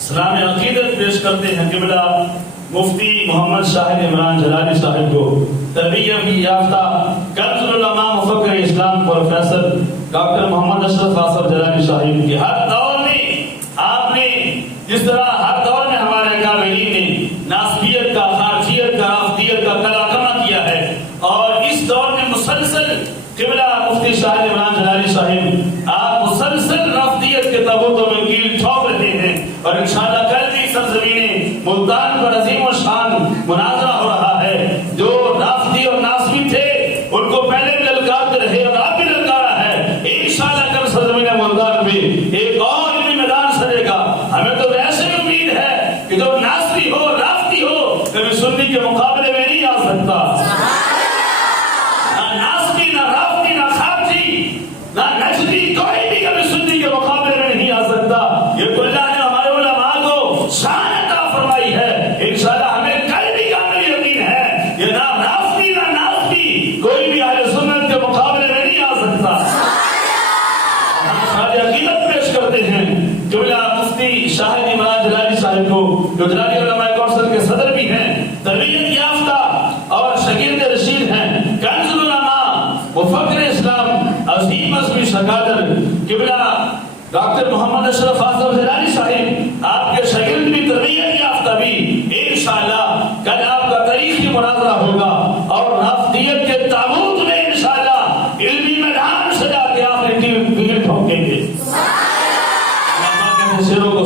سلام عقیدت پیش کرتے ہیں قبلہ مفتی محمد شاہد عمران جلالی صاحب کو، تربیت یافتہ کنز العلماء مفکر اسلام پروفیسر ڈاکٹر محمد اشرف آصف جلالی صاحب کی۔ ہر دور میں آپ نے جس طرح ہر دور میں ہمارے اکابرین نے ناسبیت کا، خارجیت کا، رافضیت کا کلاکما کیا ہے، اور اس دور میں مسلسل قبلہ مفتی شاہد عمران جلالی صاحب آپ مسلسل رافضیت کے تابوتوں میں کیل ٹھوک رہے ہیں، اور انشاءاللہ کل بھی سرزمین ملتان پر عظیم و شان مناظرہ ہو رہا ہے۔ جو رافضی اور ناسبی تھے ان کو پہلے بھی للکارتے رہے اور آپ بھی للکارا ہے۔ انشاءاللہ کل سرزمین ملتان میں ایک اور علمی میدان سرے گا۔ ہمیں تو ویسے امید ہے کہ جو ناسبی ہو، رافضی ہو، کبھی سنی کے مقابلے میں نہیں آ سکتا۔ نہ ناسبی، نہ رافضی، نہ خارجی، نہ نجدی، کوئی بھی کبھی سنی کے مقابلے میں نہیں آ سکتا۔ یہ تو اللہ نے ہمارے علماء کو شان عطا فرمائی ہے۔ انشاءاللہ ہمیں کل بھی کامل یقین ہے یہ نہ رافضی نہ ناسبی کوئی بھی اہل سنت کے مقابلے میں نہیں آ سکتا۔ ہم ساری عقیدت پیش کرتے ہیں قبلہ مفتی شاہد عمران جلالی صاحب کو، جو جلالی علماء کونسل کے صدر بھی ہیں، تربیت یافتہ اور شاگرد رشید ہیں، کنز العلماء مفکر اسلام عظیم ازمی شکادر قبلہ ڈاکٹر محمد اشرف آصف جلالی صاحب آپ کے شاگرد بھی، تربیت یافتہ بھی۔ انشاءاللہ کل آپ کا تاریخی مناظرہ ہوگا اور رافضیت کے تابوت میں انشاءاللہ علمی میدان سے جا کے آپ نے کیل ٹھوکیں گے۔ شیروں کو